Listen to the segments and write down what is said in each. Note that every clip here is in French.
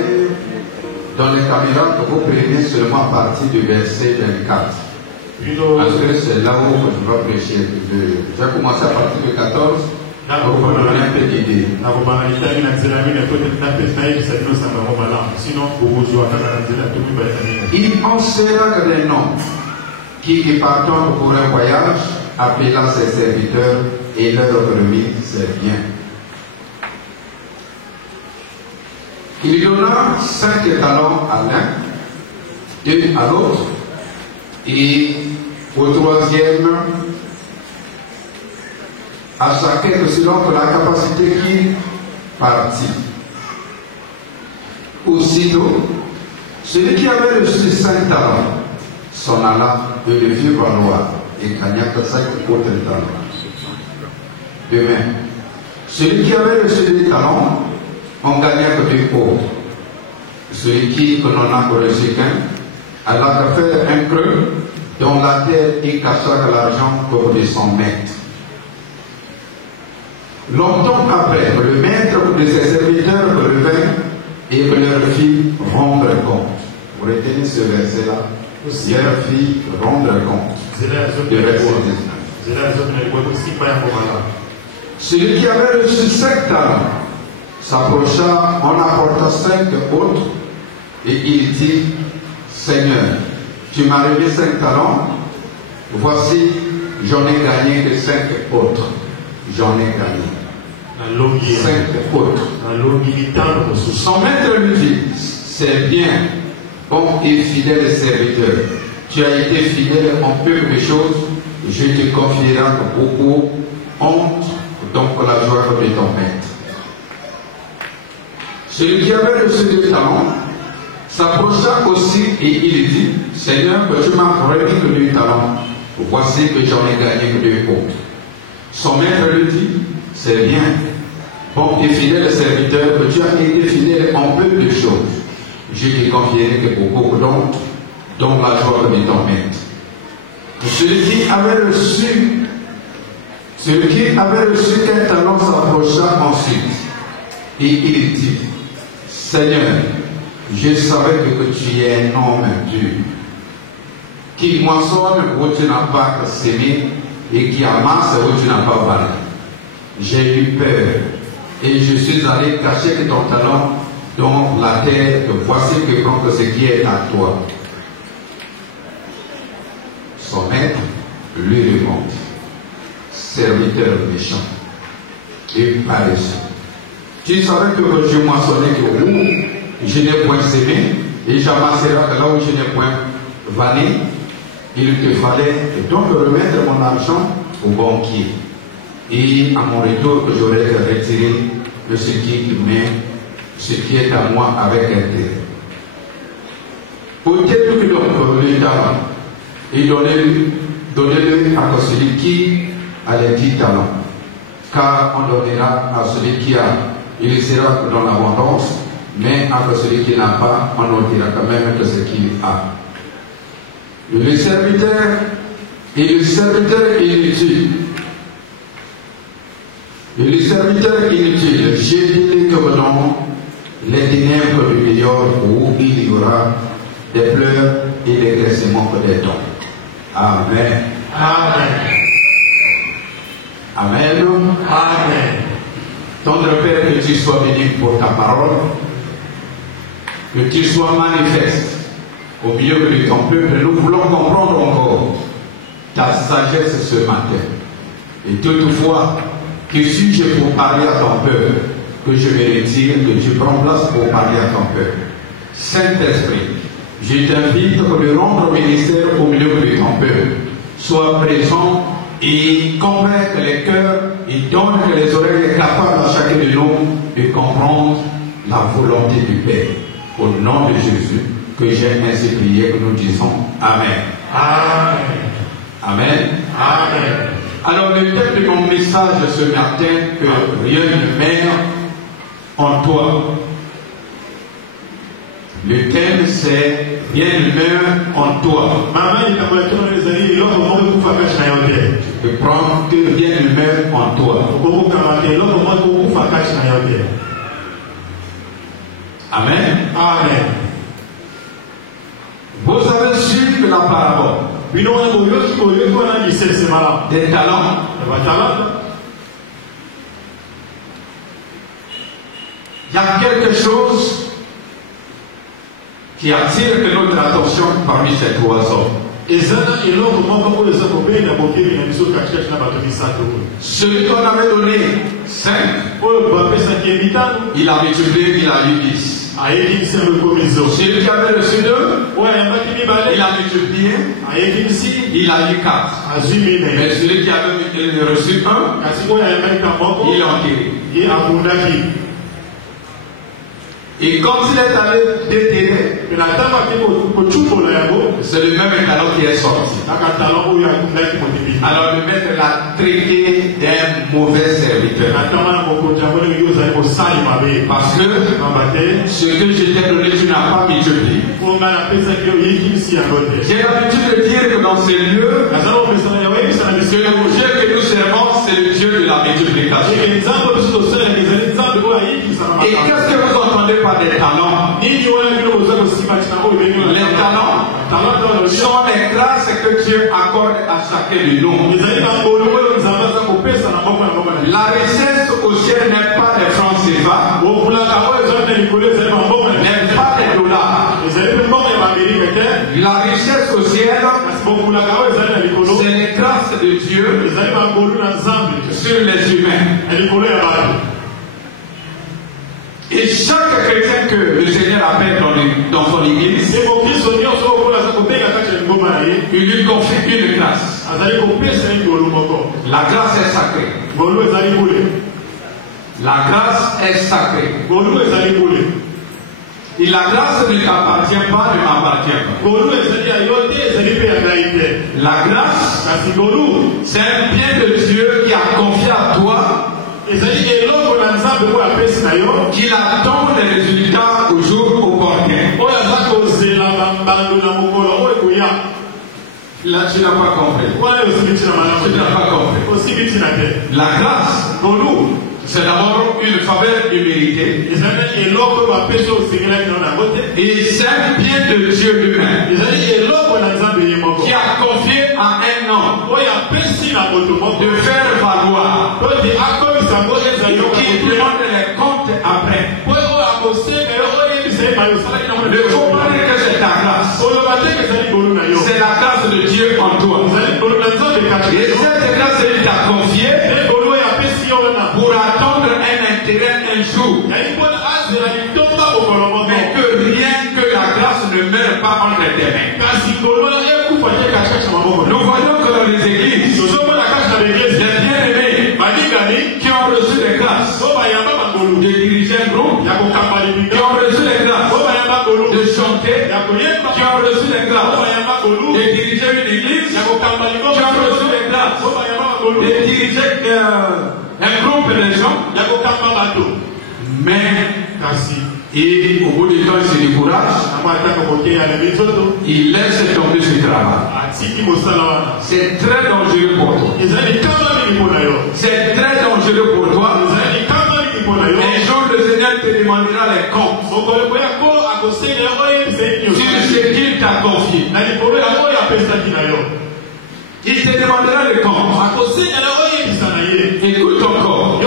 lire dans les caméras que vous prenez seulement à partir du verset 24. Parce que c'est là où je vais prêcher. J'ai commencé à partir du 14 pour vous donner un peu d'idée. Il en sera que des noms qui partant pour un voyage, appelant ses serviteurs et leur remit ses biens. Il donna 5 talents à l'un, 2 à l'autre, et au troisième, à chacun selon la capacité qui partit. Aussitôt, celui qui avait reçu 5 talents s'en alla de le vieux valoir et gagna que 5 autres talents. Demain, celui qui avait reçu des talents on gagnait que 2 autres. Celui qui n'en a reçu qu'un, alla faire un creux dans la terre et cacha l'argent comme de 100 mètres. Longtemps après, le maître de ses serviteurs revint et leur fit rendre compte. Vous retenez ce verset-là? Leur fit rendre compte. Le verset 19. Celui qui avait reçu 5 talents s'approcha, en apporta 5 autres, et il dit, Seigneur, tu m'as remis 5 talents, voici, j'en ai gagné que 5 autres. J'en ai gagné 5 autres. Son maître lui dit, c'est bien, bon et fidèle serviteur. Tu as été fidèle en peu de choses, je te confierai beaucoup, honte donc la joie de ton maître. Celui qui avait reçu 2 talents s'approcha aussi et il dit, Seigneur, que tu m'as remis que 2 talents, voici que j'en ai gagné que 2 autres. Son maître lui dit, c'est bien, bon et fidèle serviteur, que tu as été fidèle en peu de choses. Je te confierai que beaucoup d'autres, dont la joie de ton maître. Celui qui avait reçu qu'un talent s'approcha ensuite et il dit, Seigneur, je savais que tu es un homme dur, qui moissonne où tu n'as pas semé et qui amasse où tu n'as pas parlé. J'ai eu peur et je suis allé cacher ton talent dans la terre, que voici que prends ce qui est à toi. Son maître lui répondit, serviteur méchant et paresseux. Tu savais que je moissonnais que où je n'ai point semé et j'amasserai que là où je n'ai point vanné. Il te fallait donc remettre mon argent au banquier et à mon retour que j'aurais retiré de ce qui est à moi avec intérêt. Ôtez-lui donc le talent et donnez-le à celui qui a les 10 talents, car on donnera à celui qui a, il sera dans l'abondance, mais à celui qui n'a pas, on ôtera quand même de ce qu'il a. Le serviteur inutile. Le serviteur inutile, jetez-le comme dans les ténèbres du dehors où il y aura des pleurs et des graissements que des dons. Amen. Amen. Amen. Amen. Tendre Père, que tu sois béni pour ta parole, que tu sois manifeste au milieu de ton peuple. Nous voulons comprendre encore ta sagesse ce matin. Et toutefois, que suis-je pour parler à ton peuple, que je me retire, que tu prends place pour parler à ton peuple. Saint-Esprit, je t'invite de rendre ministère au milieu de ton peuple. Sois présent et convaincre les cœurs et donne que les oreilles capables à chacun de nous de comprendre la volonté du Père. Au nom de Jésus, que j'ai ainsi prié, que nous disons Amen. Amen. Amen. Amen. Alors le thème de mon message ce matin, que rien ne meurt en toi. Le thème c'est rien ne meurt en toi. Tu peux prendre que rien ne meurt en toi. Amen. Amen. Vous avez su la parabole des talents. Il y a quelque chose qui attire notre attention parmi ces oiseaux. Celui qu'on avait donné 5, il a multiplié, il a eu 10. Celui qui avait reçu 2, il a multiplié, il a eu 4. Mais celui qui avait reçu 1, il a guéri. Et quand il est allé déterrer, c'est le même talent qui est sorti. Alors le maître l'a traité d'un mauvais serviteur. Parce que ce que je t'ai donné, tu n'as pas multiplié. J'ai l'habitude de dire que dans ces lieux, que le Dieu que nous servons, c'est le Dieu de la multiplication. Et qu'est-ce que vous entendez par des talents? Les talents sont les grâces que Dieu accorde à chacun de nous. La richesse au ciel n'est pas des francs CFA, n'est pas des dollars. La richesse au ciel, c'est les grâces de Dieu sur les humains. Et chaque chrétien que le Seigneur appelle dans son église, il lui confie une grâce. La grâce est sacrée. La grâce est sacrée. Et la grâce ne t'appartient pas, ne m'appartient pas. La grâce, c'est un bien de Dieu qui a confié à toi, qu'il attend les résultats au jour opportun. Là, tu n'as pas compris. Tu n'as pas compris. La grâce, pour nous, c'est d'abord une faveur imméritée. Et c'est un bien de Dieu lui-même qui a confié à un homme de faire valoir, qui demande les comptes après. Ne faut pas dire que c'est ta grâce. C'est la grâce de Dieu en toi. Et cette grâce, il t'a confié pour attendre un intérêt un jour. Mais que rien que la grâce ne meure pas entre tes mains. Nous voyons que dans les églises, les bien-aimés qui ont reçu les grâces de diriger un groupe, qui ont reçu les grâces de chanter, qui ont reçu les grâces de diriger une église, qui ont reçu les grâces de diriger un groupe de gens. Mais et au bout du temps, il se décourage. Il laisse tomber ce travail. C'est très dangereux pour toi. C'est très dangereux pour toi. Un jour, le Seigneur te demandera les comptes sur ce qu'il t'a confié. Il te demandera les comptes. Écoute encore.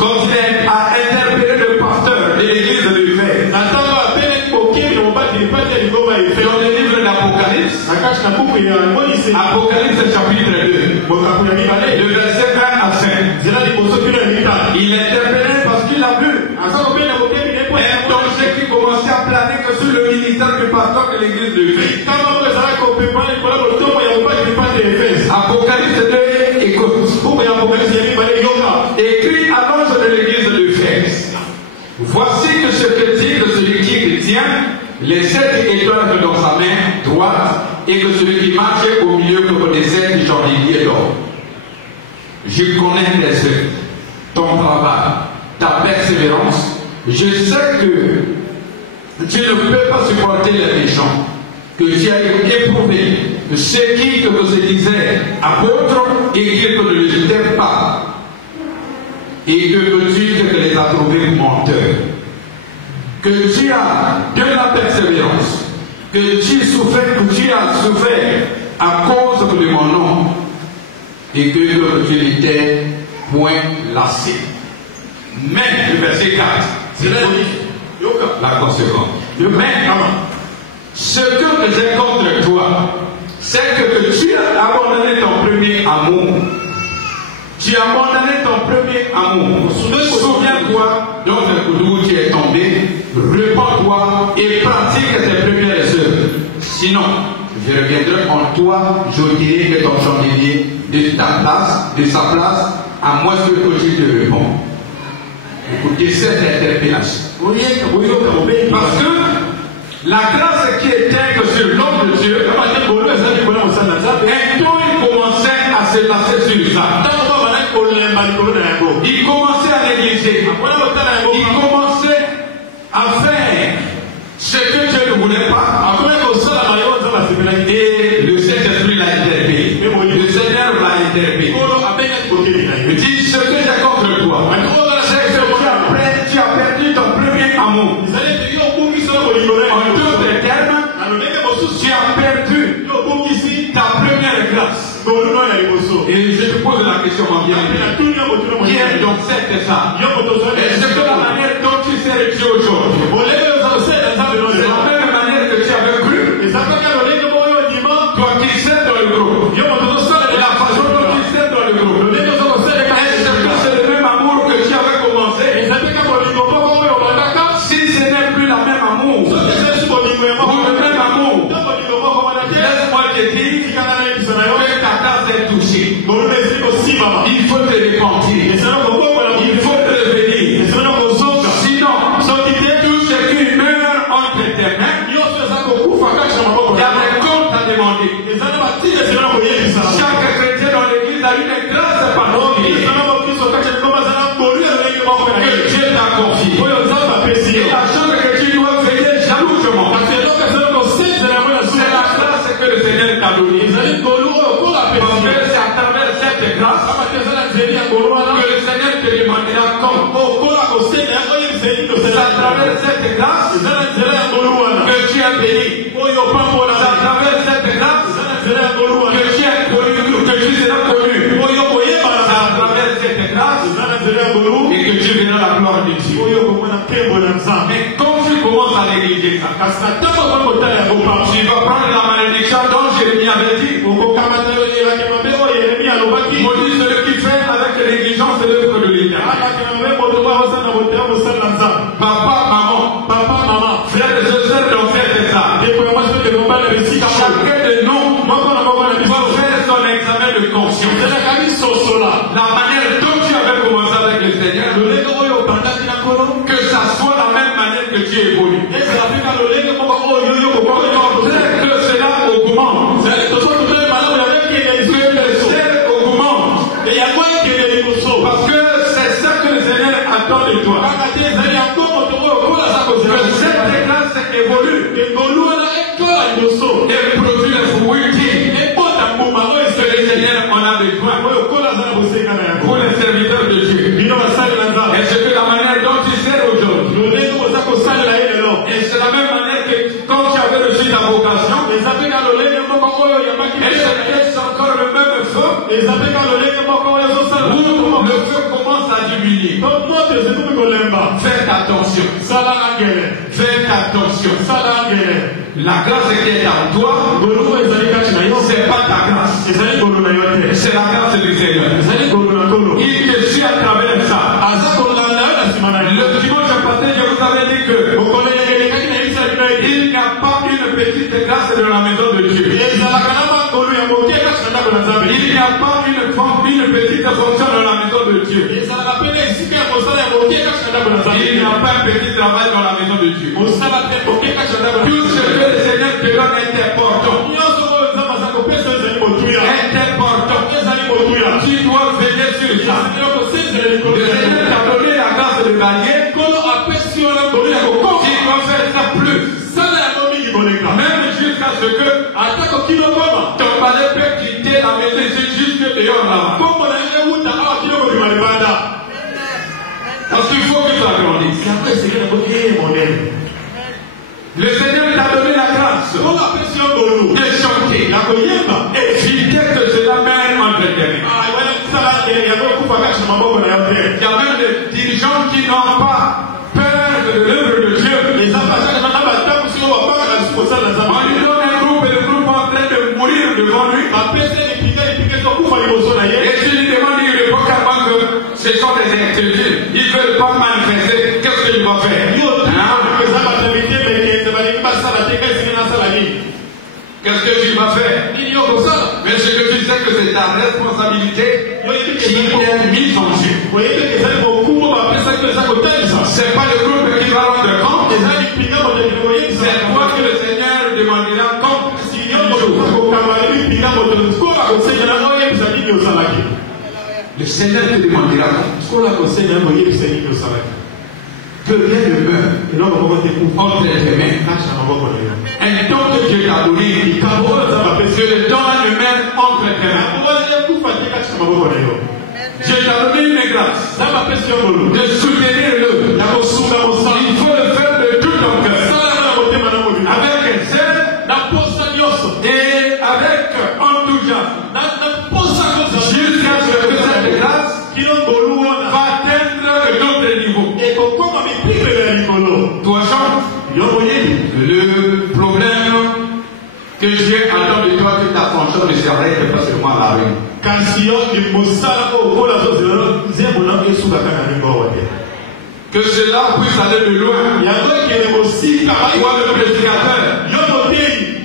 Quand il a interpellé le pasteur de l'église de l'Éphèse, dans le livre d'Apocalypse, Apocalypse chapitre 2, le verset 20 à 5, il interpellait parce qu'il a vu un danger qui commençait à planer que sur le ministère du pasteur de l'église de l'Éphèse. Apocalypse 2, écoute. Écrit à l'ange de l'église de l'Éphèse. Voici que ce que dit de celui qui tient les 7 étoiles dans sa main droite et que celui qui marche au milieu comme des 7 chandeliers d'or. Je connais tes œuvres, ton travail, ta persévérance. Je sais que tu ne peux pas supporter les méchants, que tu as éprouvé ceux qui te disaient apôtres et qui ne le jetaient pas. Et que veux-tu que les a trouvés menteurs? que tu as de la persévérance, que tu as souffert à cause de mon nom, et que tu n'étais point lassé. Mais, le verset 4, c'est la conséquence. Mais, ce que j'ai contre toi, c'est que tu as abandonné ton premier amour. Tu as abandonné ton premier amour. Souviens-toi d'où tu es tombé, repens-toi et pratique tes premières œuvres. Sinon, je reviendrai en toi, j'ôterai de ton chandelier de sa place, à moins que tu te réponds. Écoutez cette interpellation. Parce que la grâce qui éteint sur l'homme de Dieu, et tout il commençait à se lasser sur ça. Il commençait à négliger. Il commençait à faire ce que Dieu ne voulait pas. Et le Saint-Esprit l'a interpellé. Le Seigneur l'a interpellé. Il dit ce que j'ai contre toi, c'est que tu as perdu ton premier amour. En d'autres termes, tu as perdu ta première grâce. Et je te pose la question, mon bien-aimé. Qui est donc cette femme? Est-ce que la manière dont tu sais Dieu aujourd'hui, c'est la même manière que tu avais cru? Toi qui sais dans le groupe, la façon dont tu sais dans le groupe, est-ce que c'est le même amour que tu avais commencé? Si ce n'est plus la même amour, ou le même amour, laisse-moi te dire que ta grâce est touchée. Il faut te repentir. Il faut te revenir. Sinon, tout ce qui meurt entre tes mains, il y a des comptes à demander. Chaque chrétien dans l'église a une grâce particulière que Dieu t'a confiée. Et la chose que tu dois veiller jalousement, c'est la grâce que le Seigneur t'a donnée. Parce que c'est à travers cette grâce que le Seigneur te demandera comme. C'est à travers cette grâce que tu es béni. C'est à travers cette grâce que tu es connu, que tu seras connu. C'est à travers cette grâce et que tu verras la gloire de Dieu. Mais quand tu commences à négliger ça, tu vas prendre la malédiction dont Jérémie avait dit. Maudit celui qui fait avec négligence l'œuvre de l'Éternel. Papa, maman, frères et sœurs dans cette salle. Chacun de nous doit faire son examen de conscience. La manière dont tu avais commencé avec le Seigneur, que ça soit la même manière que tu évolues. Que cela augmente. Parce que c'est ça que le Seigneur attend de toi. Que cette grâce évolue et produit les fruits que le Seigneur en a besoin pour les serviteurs de Dieu. Et c'est que la manière dont tu sers aujourd'hui, et c'est la même manière que quand tu avais reçu ta vocation, et c'est encore le même feu, où le feu commence à diminuer. Faites attention. Faites attention. La grâce qui est en toi, c'est pas ta grâce. C'est la grâce du Seigneur. Il te suit à travers ça. Le dimanche passé, je vous avais dit que il n'y a pas une petite grâce dans la maison de Dieu. Il n'y a pas une petite fonction dans la maison de Dieu. Il n'y a pas un petit travail dans la maison de Dieu. Tout ce que le Seigneur te donne est important. Tu dois veiller sur ça. Le Seigneur t'a donné la grâce de gagner. Tu dois faire ça plus. Même jusqu'à ce que ton palais peut quitter la maison jusque dehors là-bas. Parce qu'il faut que tu agrandisses. Le Seigneur t'a donné la grâce de chanter et éviter que cela mène entre tes mains. Il y a même des dirigeants qui n'ont pas peur de l'œuvre de Dieu. On lui donne un groupe et le groupe est en train de mourir devant lui. Et tu lui demandes irrévocablement que ce sont des interdits. Ils ne veulent pas manifester. Qu'est-ce qu'il va faire? Qu'est-ce que tu vas faire? Mais ce que tu sais que c'est ta responsabilité qui est mise en jeu. C'est pas le groupe qui va rendre compte. C'est toi que le Seigneur demandera compte. Le Seigneur te demandera compte. Que rien ne meurt entre tes mains. Un don que Dieu t'a donné, que le don ne mène entre tes mains. Dieu t'a donné une grâce de soutenir le. Il faut le faire de tout ton cœur, avec zèle et avec enthousiasme, jusqu'à ce que cette grâce va atteindre d'autres niveaux. Toi, Jean, le problème que Dieu attend de toi, que ta fonction ne s'arrête pas seulement à la rue. Que cela puisse aller de loin. Toi, le prédicateur,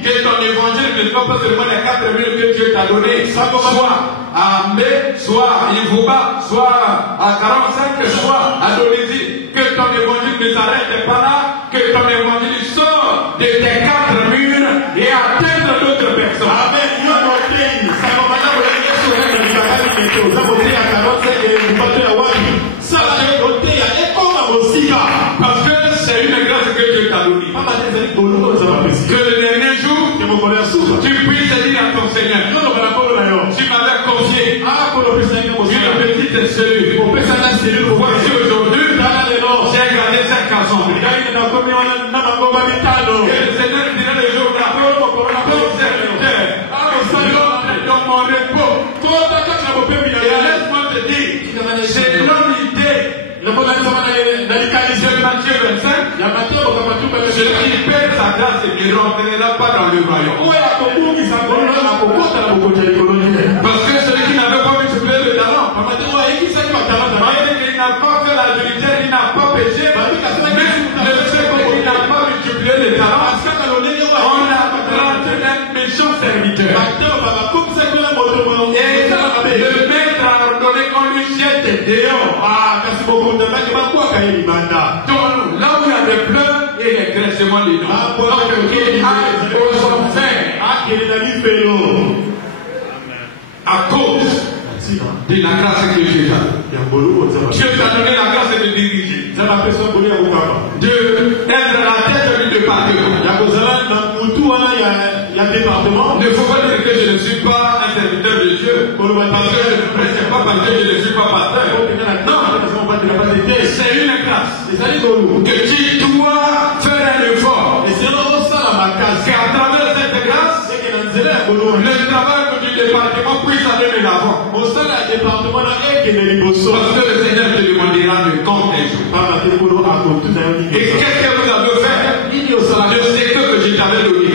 que ton évangile ne soit pas seulement les 4 minutes que Dieu t'a donné, soit à Mbé, soit à Ivouba, soit à 45, soit à Dolisie. Que ton évangile ne s'arrête pas là, que ton évangile sorte de tes 4 murs et atteindre d'autres personnes. Parce que c'est une grâce que Dieu t'a donnée. Que le dernier jour, tu puisses dire à ton Seigneur, tu m'avais confié une petite cellule. Voici aujourd'hui, j'ai gardé cette casson. Et le Seigneur dira le jour d'après, ton serviteur, dans mon repos. Et laisse-moi te dire, c'est l'unité. De Matthieu 25, celui qui perd sa grâce ne rentrera pas dans le royaume. Parce que celui qui n'avait pas multiplié le talent, il n'a pas fait la vérité, il n'a pas péché, mais le fait qu'il n'a pas multiplié le talent, on a traité d'un méchant serviteur. Et le maître a ordonné qu'on lui jette dehors. Donc, là où il y a des pleurs et les graissements des dents, à cause de la grâce que Dieu t'a. Dieu t'a donné la grâce de diriger, de être la tête du département. Ne faut pas dire que je ne suis pas un serviteur de Dieu, parce que c'est pas parce que je ne suis pas pasteur. Non, c'est une grâce que tu dois faire un effort. C'est à travers cette grâce, le travail du département puisse aller de l'avant. Parce que le Seigneur te demandera de compte un jour. Et qu'est-ce que vous avez fait de ce que je t'avais donné?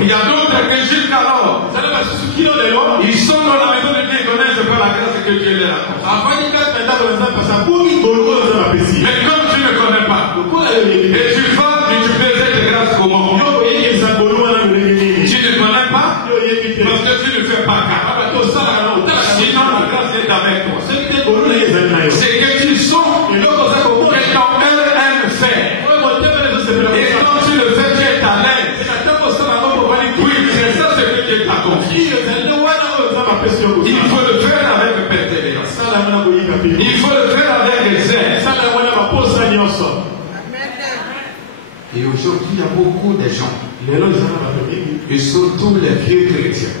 Il y a d'autres que jusqu'alors, ils sont dans la maison de Dieu, ils connaissent pas la grâce que Dieu leur accorde. Mais comme tu ne connais pas, et tu vas multiplier cette grâce comment? Tu ne connais pas, parce que tu ne fais pas cas. Sinon la grâce est avec toi. C'est que tu sens que ton cœur aime faire. Et quand tu le fais, tu es à l'aise. Oui, c'est ça ce que Dieu t'a confié. Il faut le faire avec persévérance. Il faut le faire avec zèle. Et aujourd'hui, il y a beaucoup de gens, et surtout les vieux chrétiens,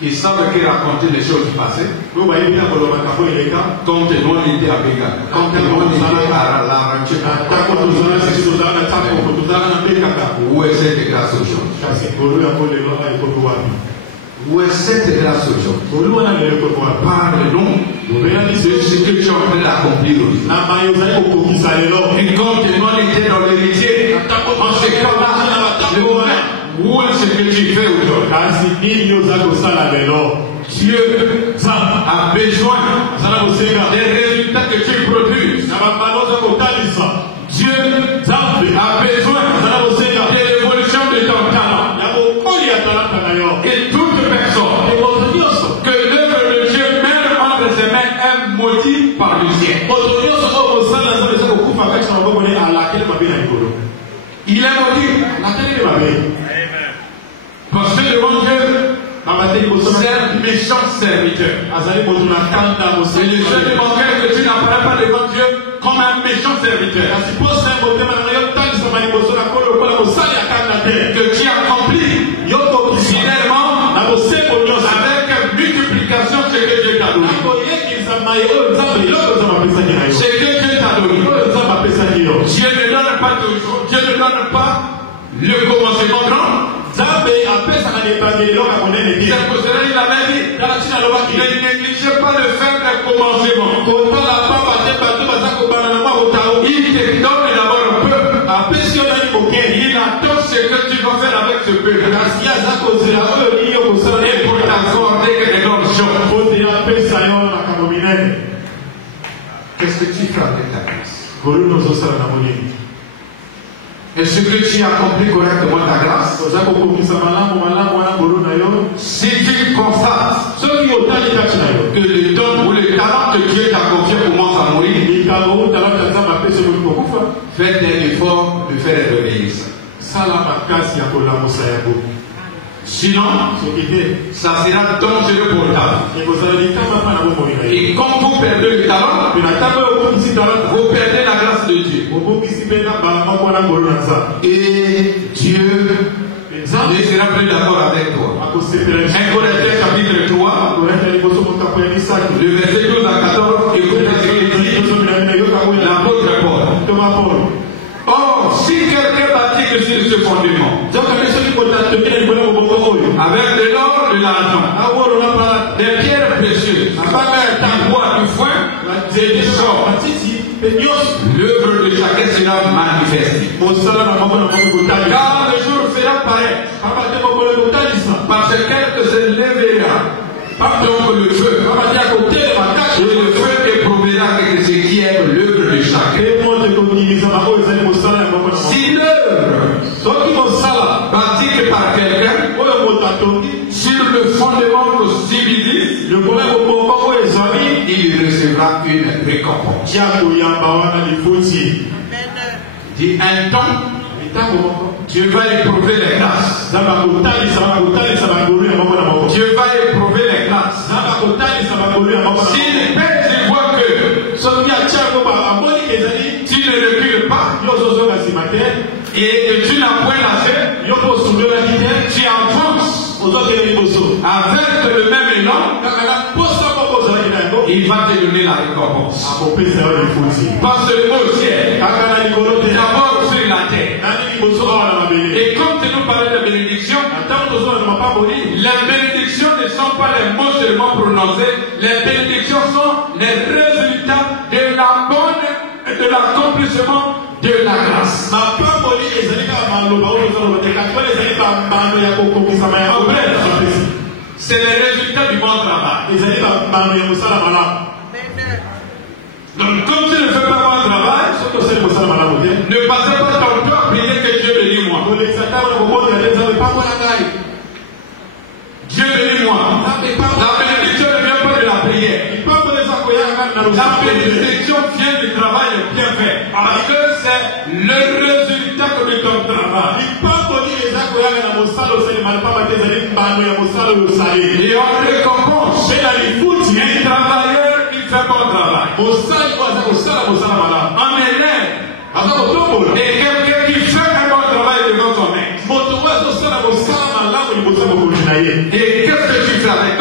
qui savent qu'il racontait les choses du passé, quand on était à Béga, quand on était à la ranchée, où est cette grâce aujourd'hui? Où est cette grâce aujourd'hui? Parle-nous de ce que tu es en train d'accomplir aujourd'hui. Et quand on était dans l'héritier, en ce cas-là, où est ce que tu fais aujourd'hui? Dieu a besoin des résultats que tu produis. Dieu a besoin de l'évolution de ton talent. Et toute personne que l'œuvre de Dieu mène entre ses mains est maudite par le ciel. Il est maudit. Parce que devant Dieu, c'est un méchant serviteur. Et le Dieu démontre que tu n'apparais pas devant Dieu comme un méchant serviteur. Que tu accomplis fidèlement avec multiplication ce que Dieu t'a donné. Ce que Dieu t'a donné. Dieu ne donne pas toujours. Dieu ne donne pas le commencement grand. C'est pour cela qu'il avait dit, ne négligez pas de faire un commencement. Il te donne d'abord un peu. Il attend ce que tu vas faire avec ce peu. Et pour t'accorder d'énormes choses. Qu'est-ce que tu fais avec ta grâce? Est-ce que tu as accompli correctement ta grâce? Si tu constates que le don ou le talent que Dieu t'a confié commence à mourir, faites un effort de faire réveiller ça. Sinon, ça sera dangereux pour toi. Et quand vous perdez le talent, vous perdez la grâce de Dieu. Et Dieu ne sera plus d'accord avec toi. 1 Corinthiens chapitre 3, le verset 12 à 14, écoutez ce qu'il dit l'apôtre Paul. Or, si quelqu'un bâtit sur ce fondement, avec de l'or, de l'argent, des pierres précieuses, du bois, du foin, des sorts, l'œuvre de chacun sera manifestée. Car le jour fera paraître, parce que quelqu'un se lèvera, donc le feu, et le feu éprouvera ce qui est l'œuvre de chacun. Si l'œuvre bâtie par quelqu'un sur le fondement possibiliste, il recevra une récompense. Dis un temps, Dieu va éprouver les grâces. Dieu va éprouver les grâces. Si les pères voient que tu ne recules pas et que tu n'as point lâché, tu avances avec le même élan, il va te donner la récompense. Parce que le mot ciel, d'abord sur la terre. Et comme tu nous parlais de bénédiction, les bénédictions ne sont pas les mots seulement prononcés, les bénédictions sont les résultats de la bonne et de l'accomplissement de la grâce. C'est les résultats du bon travail. Donc, comme tu ne fais pas bon travail, ne passez pas ton temps à prier que Dieu bénisse-moi. Dieu bénisse-moi. La bénédiction ne vient pas de la prière. La bénédiction vient du travail bien fait. Parce que c'est le résultat de ton travail. Et on récompense un travailleur qui fait bon travail. Un élève et quelqu'un qui fait un bon travail devant son maître. Et qu'est-ce que tu fais avec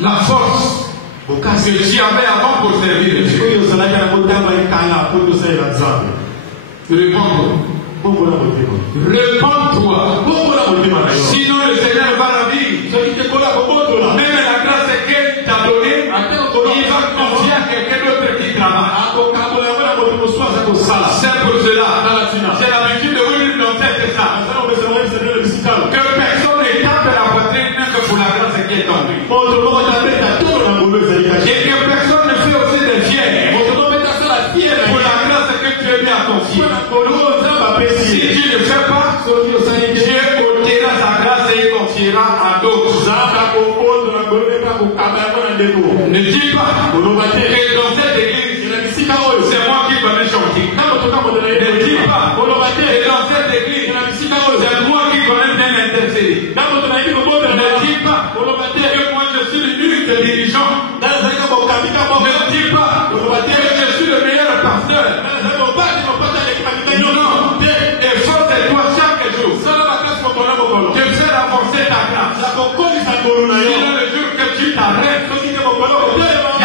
la force que tu avais avant pour servir Dieu. Réponds-toi. Sinon le Seigneur va la vivre. Même la grâce qu'il t'a donnée, il va confier à quelqu'un d'autre qui travaille. C'est pour cela. J'ai l'habitude de vous dire dans cette état que personne ne tape la poitrine que pour la grâce qui est tombée. Et que personne ne fait aussi des fiers pour la grâce que Dieu lui a confiée. Si tu ne fais pas, Dieu ôtera sa grâce et il confiera à d'autres. Ne dis pas que dans cette église, c'est moi qui vais me chanter. Ne dis pas que dans cette église, c'est moi qui connais bien intercéder. Ne dis pas que moi je suis l'unique dirigeant. Ne dis pas que je suis le meilleur pasteur. Non. Efforce-toi chaque jour de faire avancer ta grâce. Sinon le jour que tu t'arrêtes, il y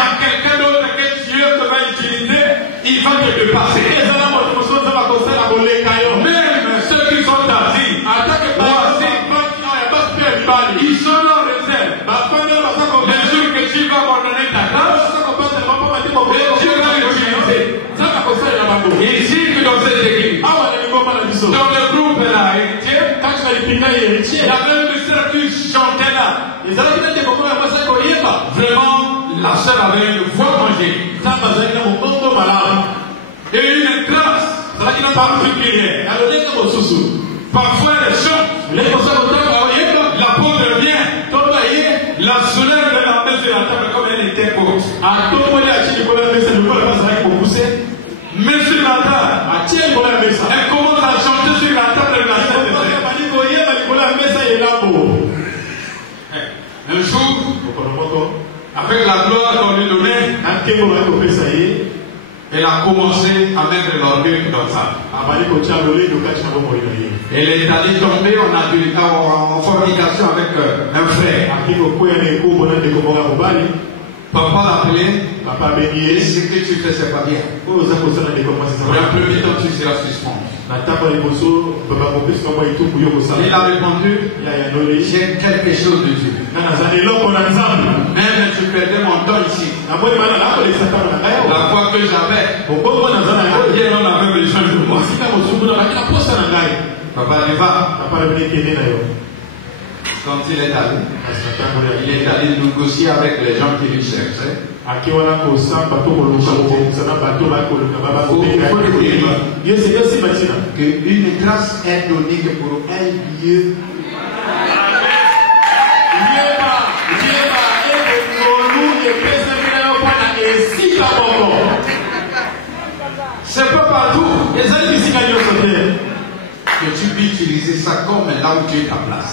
a quelqu'un d'autre que Dieu te va utiliser, il va te dépasser. Même ceux qui sont assis, ils sont en réserve. Le jour que tu vas abandonner ta grâce, Dieu va l'utiliser. Ici que dans cette église, dans le groupe là, il y avait une sœur qui chantait là. Vraiment, la sœur avait une voix angélique. Et une grâce particulière. Parfois elle chante. La pauvre vient. La soulève de la main sur la table comme elle était courte. Mais sur la table, elle commence à chanter sur la table de la table. Un jour, avec la gloire qu'on lui donnait, elle a commencé à mettre l'orgueil dans ça. Elle est allée tomber en fornication avec un frère. Papa l'a appelé. Et ce que tu fais, c'est pas bien. Pour un premier temps, tu seras suspendu. Il a répondu, j'ai quelque chose de Dieu. Même tu perdais mon temps ici. La foi que j'avais, Dieu en avait besoin de moi. Papa, il va. Quand il est allé négocier avec les gens qui lui cherchaient. Qu'une grâce est donnée que pour un lieu. C'est pas partout. Que tu peux utiliser ça comme là où tu es ta place.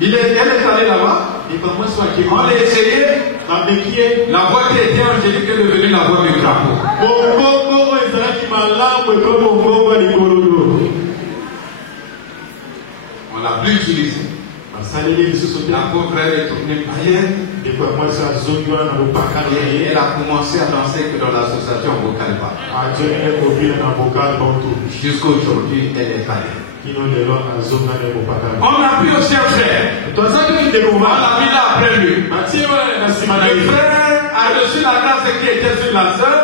Elle est allée là-bas. On l'a essayé. La voix qui était angélique est devenue la voix du crapaud. On l'a plus utilisée. La pauvre est tournée païenne. Et elle a commencé à danser que dans l'association vocale. Jusqu'aujourd'hui, elle est païenne. On a pris aussi un frère. On l'a mis là après lui. Le frère a reçu la grâce qui était sur la sœur.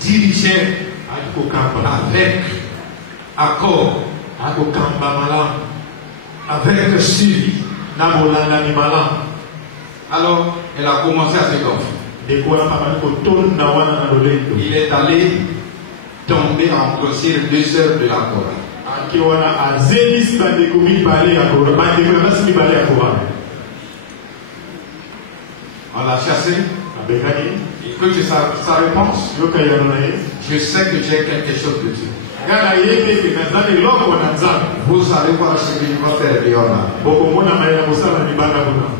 Dirigé avec accord, avec suivi. Alors, elle a commencé à se gonfler. Il est allé tomber en grossir 2 heures de la chorale. On l'a chassé. Écoute sa réponse. Je sais que tu as quelque chose de Dieu. Vous savez quoi ce qu'il va faire dehors là.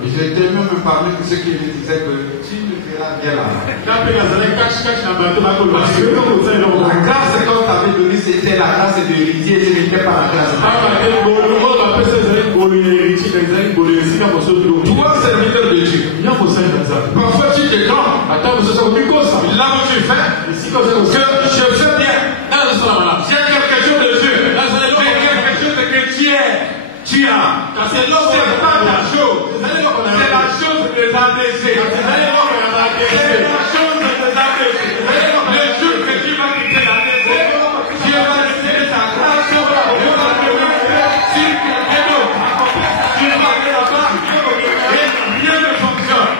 J'étais même parmi de ceux qui me disaient que tu ne feras bien là. Parce que la grâce qu'on t'avait donnée, c'est c'était la classe d'héritier, ce n'était pas la classe. Toi, serviteur de Dieu, parfois tu te trompes. Là où tu fais, que je fais bien. J'ai quelque chose de Dieu. J'ai quelque chose de chrétien. Tu as. C'est pas ta chose. C'est la chose de ta décès. C'est la chose de ta décès. Le jour que tu vas quitter la décès, Dieu va rester sa grâce sur quelqu'un d'autre. Tu vas aller là-bas et rien ne fonctionne.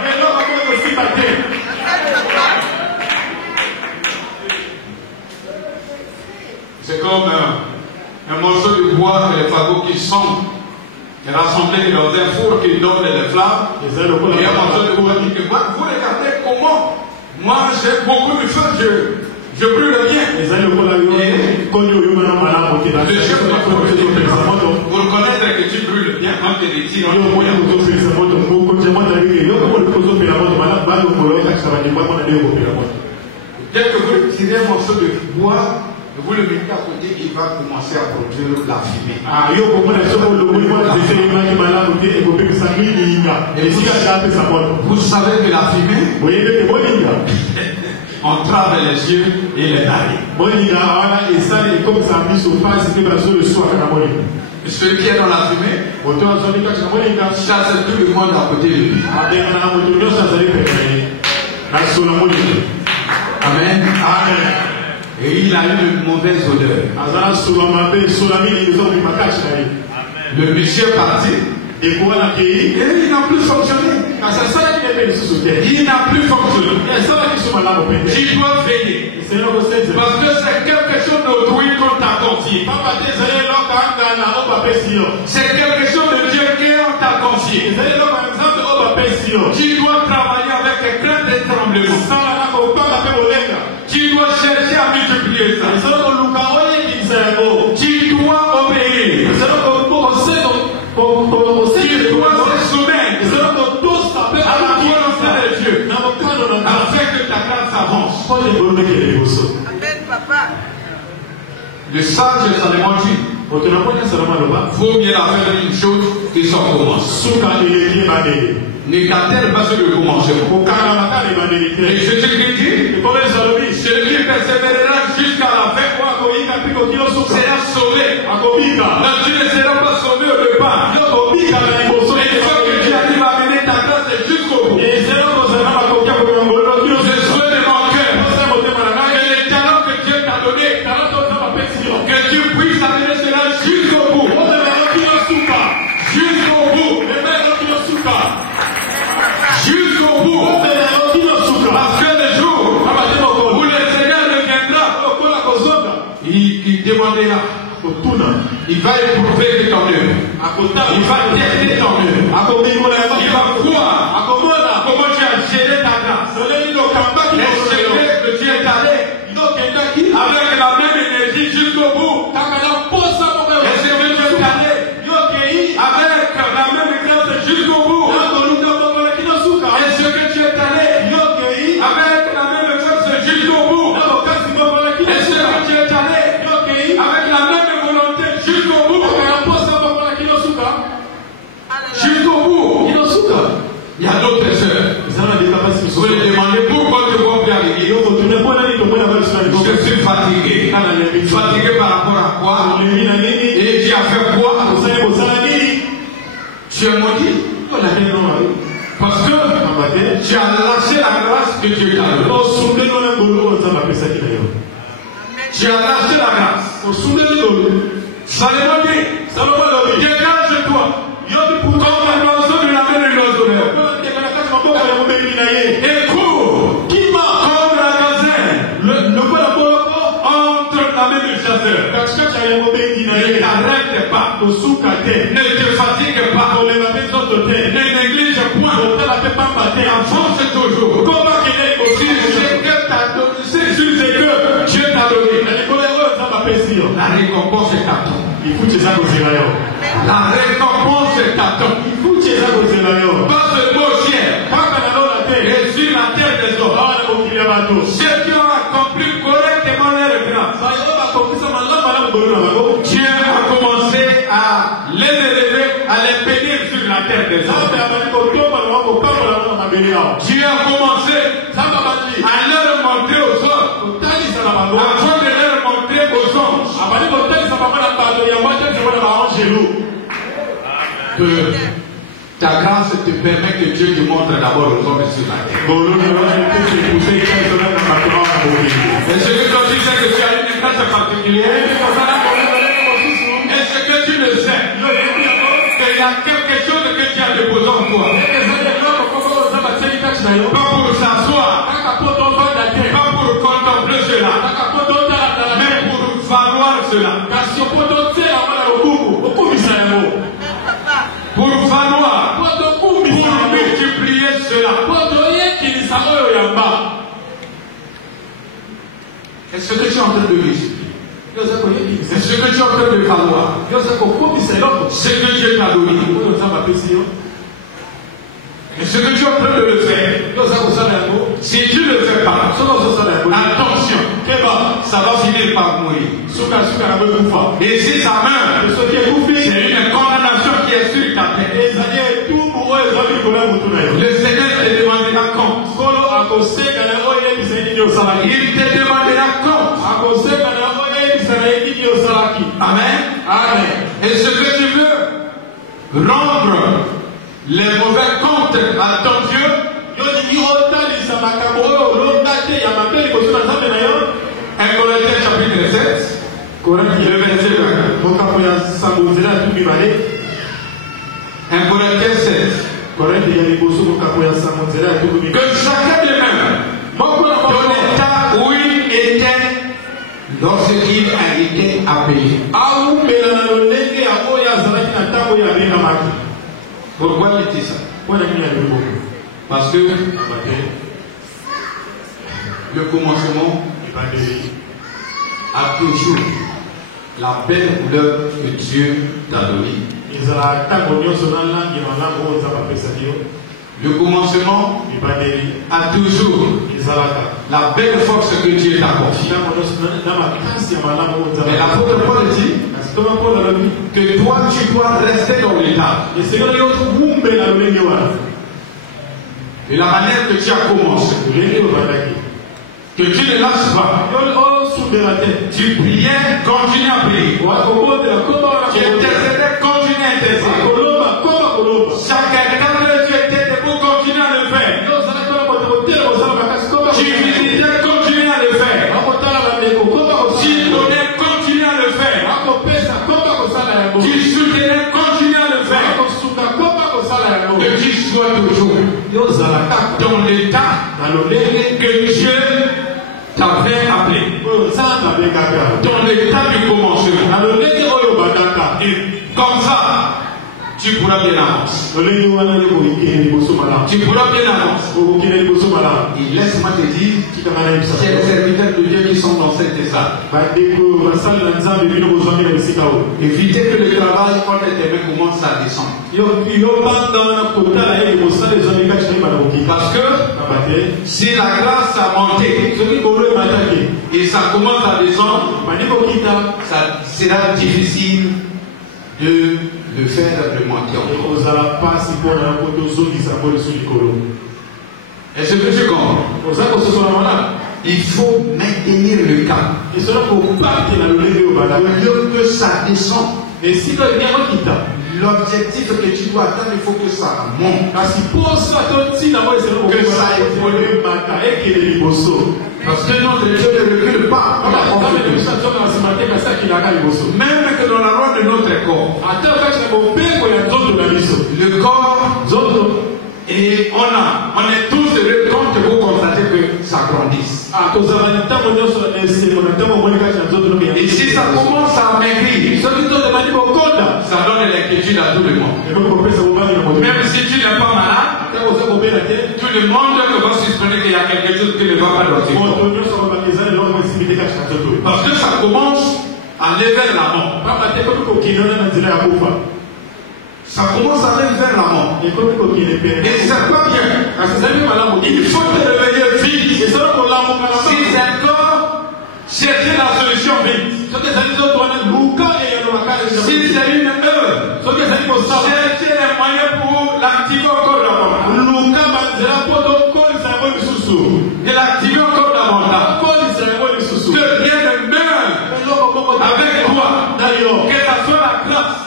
C'est comme un morceau de bois que les fagots qui sont rassemblés dans un four qui donne les flammes. Et un morceau de bois dit que vous regardez comment moi j'ai beaucoup de feu, je brûle bien. Et le chef pour reconnaître que tu brûles bien quand tu es ici. Dès que vous tirez un morceau de bois, vous le mettez à côté, il va commencer à produire la fumée. Vous savez que la fumée entrave les yeux et les narines. Celui qui est dans la fumée chasse tout le monde à côté de lui. Amen. Amen. Et il a eu une mauvaise odeur. Le monsieur est parti. Et il n'a plus fonctionné. Il n'a plus fonctionné. Tu dois veiller. Parce que c'est quelque chose d'autrui qu'on t'a confié. C'est quelque chose de Dieu qu'on t'a confié. Tu dois travailler avec crainte et tremblement. Tu dois chercher à multiplier ça. Tu dois obéir. Tu dois te soumettre à la volonté de Dieu afin que ta grâce avance. Le sage Salomon dit, vaut mieux la faire une chose que son commencement. Ne t'attelle pas sur le commencement. Et Jésus-Christ dit, celui qui persévérera jusqu'à la fin sera sauvé. Non, tu ne seras pas sauvé au départ. Et il faut que tu arrives à mener ta grâce jusqu'au bout. Je souhaite de mon cœur que les talents que Dieu t'a donnés, que tu puisses amener cela jusqu'au bout. Jusqu'au bout. Jusqu'au bout. Parce que le jour où le Seigneur reviendra, il demandera. Il va éprouver ton œuvre. Il va tester ton œuvre. Il va voir comment tu as géré ta grâce. Est-ce que tu es allé avec la même énergie jusqu'au bout? Est-ce que tu es allé avec la même grâce jusqu'au bout? Est-ce que tu es allé avec la même force jusqu'au bout? Est-ce que tu es allé avec la même volonté jusqu'au bout? Jusqu'au bout. Il y a d'autres sœurs. Vous les demandez pourquoi tu vois bien arriver. Je suis fatigué. Fatigué par rapport à quoi? Et tu as fait quoi? Tu es maudit. Parce que tu as lâché la grâce que Dieu t'a donnée. Tu as lâché la grâce. Salomon dit, dégage-toi. Comme un oiseau de la main de l'oiseau. Et cours comme la gazelle entre la main du chasseur. Ne t'arrête pas. Ne te fatigue pas. Ne néglige point. Avance toujours. C'est sur ce que Dieu t'a donné. La récompense t'attend. La récompense t'attend. Pas seulement au ciel, et sur la terre des hommes. Ceux qui ont accompli correctement leur grâce terre des hommes. Dieu a commencé à leur montrer aux hommes, avant de leur montrer aux anges, que ta grâce te permet que Dieu te montre d'abord aux hommes sur la terre. Est-ce que quand tu sais que tu as une grâce particulière, est-ce que tu le sais qu'il y a quelque chose que tu as déposé en toi? Pas pour s'asseoir, pas pour contempler cela, mais pour valoir cela. Pour valoir, pour multiplier cela. Est-ce que tu es en train de multiplier? Est-ce que tu es en train de valoir ce que Dieu t'a donné? Est-ce que tu es en train de le faire? Si tu ne le fais pas, attention, ça va finir par mourir. Et si ça meurt, c'est une condamnation qui est sur ta tête. Le Seigneur te demandera compte. Il te demandera compte. Amen. Amen. Est-ce que tu veux rendre les mauvais comptes à ton Dieu? Un Corinthiens chapitre 7, le verset 20. Un Corinthiens 7. Que chacun des mêmes, dans l'état où il était lorsqu'il a été appelé. Pourquoi il dit ça? Parce que le commencement a toujours la belle couleur que Dieu t'a donnée. Le commencement a toujours la belle force que Dieu t'a confiée. Mais l'apôtre Paul dit que toi tu dois rester dans l'état. De la manière que tu as commencé. Que tu ne lâches pas. Tu priais, continue à prier. Tu intercédais, continue à intercéder. Chaque étape que tu étais debout, continue à le faire. Tu visitais, continue à le faire. Tu donnais, continue à le faire. Tu soutenais, continue à le faire. Que tu sois toujours dans l'état que Dieu t'avait appelé. Dans l'état du commencement. Et comme ça, tu pourras bien avancer. Tu pourras bien avancer. Et laisse-moi te dire, c'est les serviteurs de Dieu qui sont dans cette salle. Évitez que le travail entre tes mains commence à descendre. Parce que si la grâce a monté et ça commence à descendre, ça sera difficile de le faire remonter encore. Est-ce que tu comprends? Il faut maintenir le cap. Au lieu que ça descende. L'objectif que tu dois atteindre, il faut que ça monte. Que ça évolue. Parce que notre Dieu ne recule pas. Même que dans la loi de notre corps, le corps, et on est tous heureux quand vous constatez que ça grandisse. Et si ça commence à maigrir, ça donne l'inquiétude à tout le monde. Même si tu n'es pas malade, tout le monde va suspendre qu'il y a quelque chose qui ne va pas dans tes corps. Parce que ça commence à lever la mort. Ça commence à aller vers la mort. Et c'est pas bien. Il faut te réveiller vite. Si c'est encore chercher la solution vite. Si c'est une œuvre, cherchez les moyens pour l'activer encore davantage. Et l'activer encore davantage. Que rien ne meure avec toi. Que ça soit la grâce,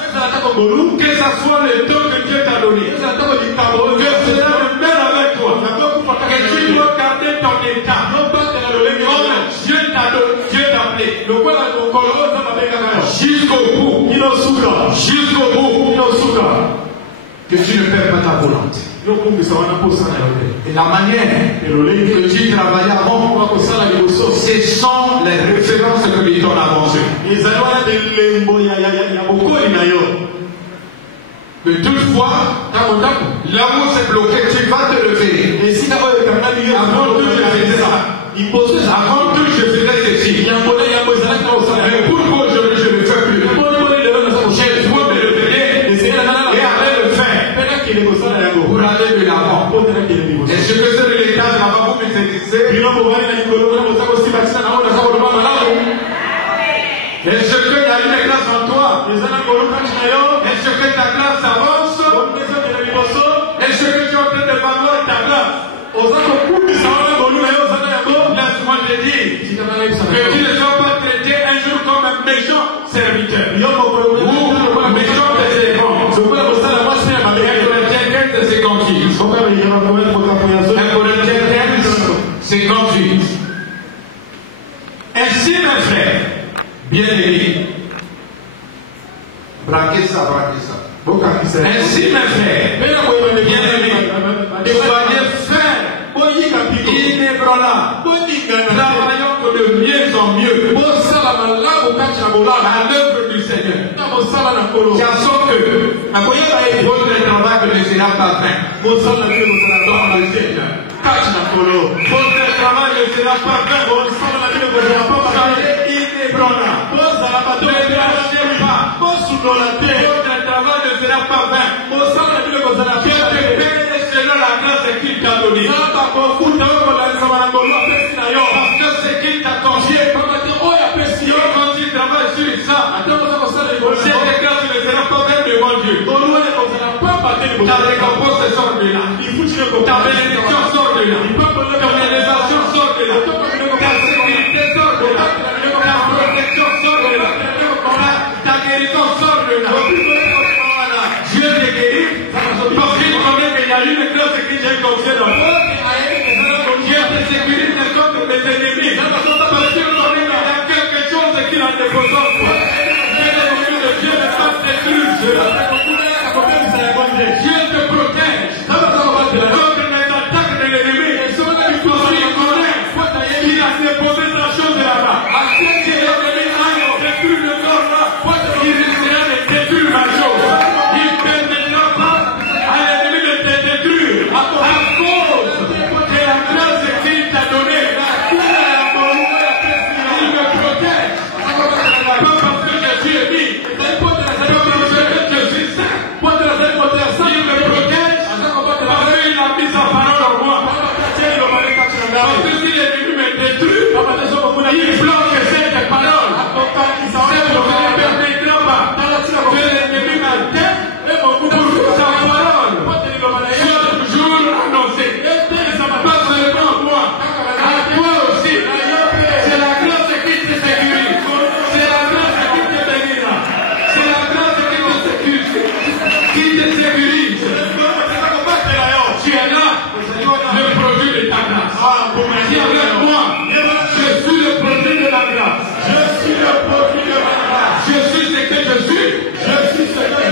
que ça soit le don que Dieu t'a donné. Que cela ne meure avec toi. Que tu dois garder ton état. Comme Dieu t'a donné, Dieu t'a appelé. Jusqu'au bout. Jusqu'au bout. Que tu ne perds pas ta volonté. Et la manière que tu travaillais avant, ce sont les références que tu t'en avancées. Mais toutefois, là où c'est bloqué, tu vas te lever. Avant tout, je faisais ça. Avant tout, je faisais ceci. Mais pourquoi aujourd'hui je ne le fais plus? Je dois me lever et aller le faire. Pour aller de l'avant. Est-ce que c'est l'état de l'avant vous me saisissez? Est-ce qu'il y a une grâce en toi? Est-ce que ta grâce avance? Est-ce que tu es en train de valoir ta grâce? Laisse-moi te dire que tu ne sois pas traité un jour comme un méchant serviteur ou un méchant de servant. Corinthiens 58. Ainsi, mes frères, bien-aimés, braquez ça. Ainsi, mes frères, bien-aimés, soyez frères, inébranlables, travaillons de mieux en mieux à l'œuvre du Seigneur. Car sauf que votre travail ne sera pas vain dans le Seigneur. Votre travail ne sera pas vain. Soyez inébranlables. Ne lâchez pas. Votre travail ne sera pas vain. Dieu te paye selon la grâce qu'il t'a donnée. Parce que ce qu'il t'a confié, quand tu travailles sur ça, cette grâce ne sera pas vaine devant Dieu. Ta récompense sort de là. Ta bénédiction sort de là. Ton élévation sort de là. Ta sécurité sort de là. Ta protection sort de là. Ta guérison sort de là. Dieu te guérit parce qu'il connaît qu'il y a une grâce qui t'est confiée dans toi. Dieu te sécurise contre tes ennemis parce qu'il connaît qu'il y a quelque chose qu'il a déposé en toi. Dieu ne pas détruire cela. Dieu te protège contre les attaques de l'ennemi. Parce qu'il connaît qu'il a déposé sa chose là-bas. Si l'ennemi a détruit le corps là, il risquera de détruire ma chose. Il ne permettra pas à l'ennemi de te détruire à cause de la grâce qu'il t'a donnée. Il me protège. Pas parce que je suis émis. Pas parce que je suis saint. Il me protège parce qu'il a mis sa parole en moi. Parce que si l'ennemi me détruit, il bloque cette parole. Cette ne permettra pas que l'ennemi m'atteigne pour sa parole. Chaque jour annoncé. Pas seulement moi, à toi aussi. C'est la grâce qui te sécurise. C'est la grâce qui te bénira. C'est la grâce qui te sécurise. Tu es là, le produit de ta grâce. Dis avec moi, je suis le produit de la grâce. Je suis le produit de ma grâce. Je suis ce que je suis.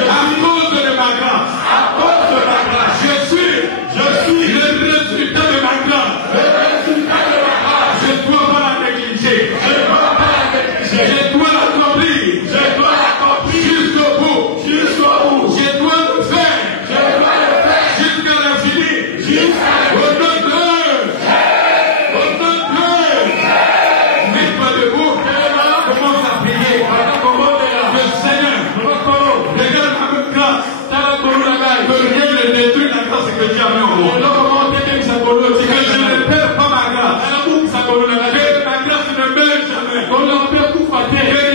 À cause de ma grâce. Je suis le résultat de ma grâce. Je ne dois pas la négliger. Je dois l'accomplir. Jusqu'au bout. Je dois le faire. Jusqu'à l'infini. Au nom de mets-toi debout. Commence à prier. Le Seigneur, regarde ma grâce. Que rien ne détruit la grâce que Dieu a mis en moi. Que je ne perds pas ma grâce. Que ma grâce ne meurt jamais. Que